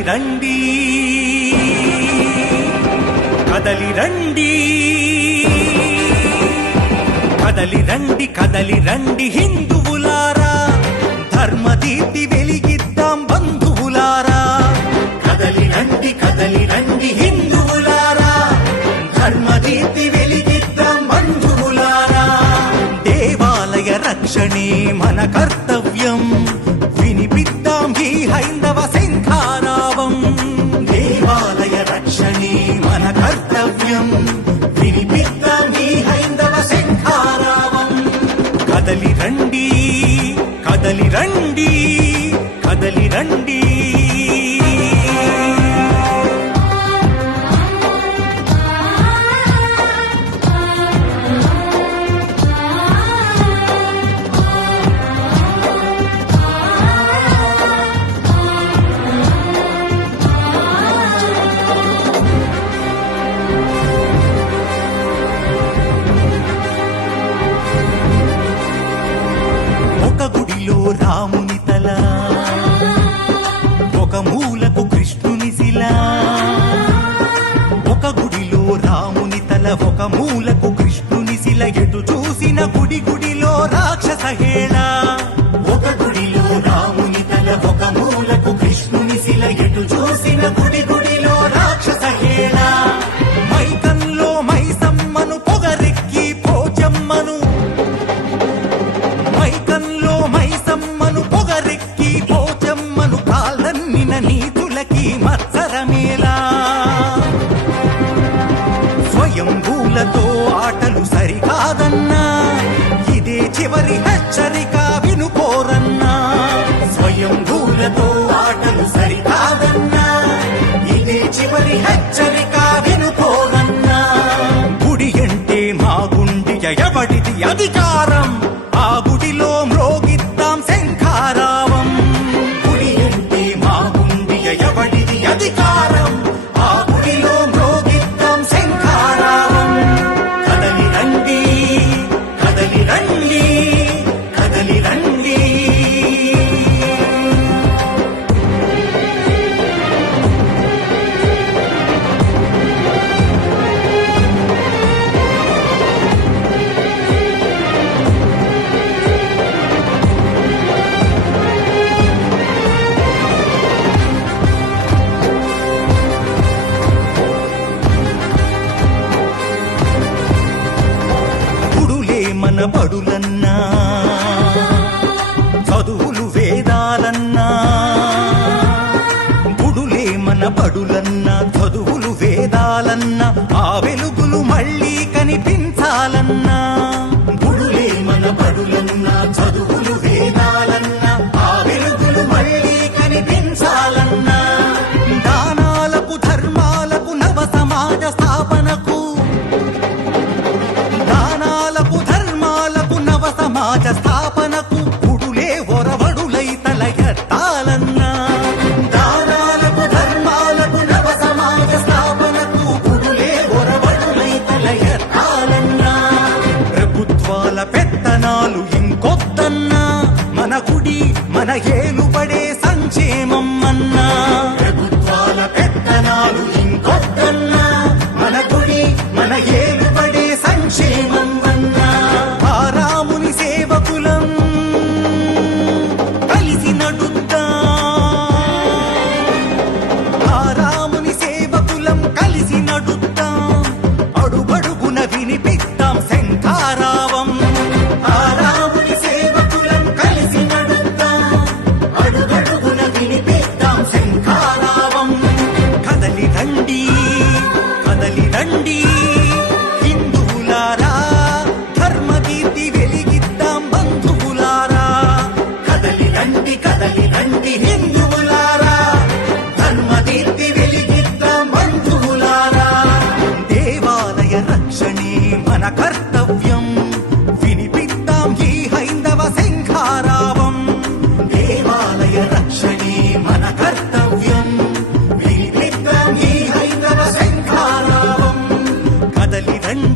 కదలి రండి కదలి రండి కదలి రండి కదలి రండి హిందువులారా. ధర్మదీప్తి వెలిగిద్దాం బంధువులారా. కదలి రండి కదలి రండి హిందువులారా. ధర్మదీప్తి వెలిగిద్దాం బంధువులారా. దేవాలయ రక్షణే మన కర్తవ్యం. వినిపిద్దాం ఈ హైందవ హృదయం వినిపిద్ద మీ హైందవ శంఖారావం. కదలి రండి కదలి రండి కదలి రండి. ఒక మూలకు కృష్ణుని శిల ఎటు చూసిన గుడి గుడి ఆటలు సరికాదన్నా. ఇదే చివరి హెచ్చరిక. కనబడులన్నా చదువులు వేదాలన్నా గుడులే మన బడులన్నా చదువులు వేదాలన్నా ఆ వెలుగులు మళ్ళీ కనిపించాలన్నా. మన ఏనుగు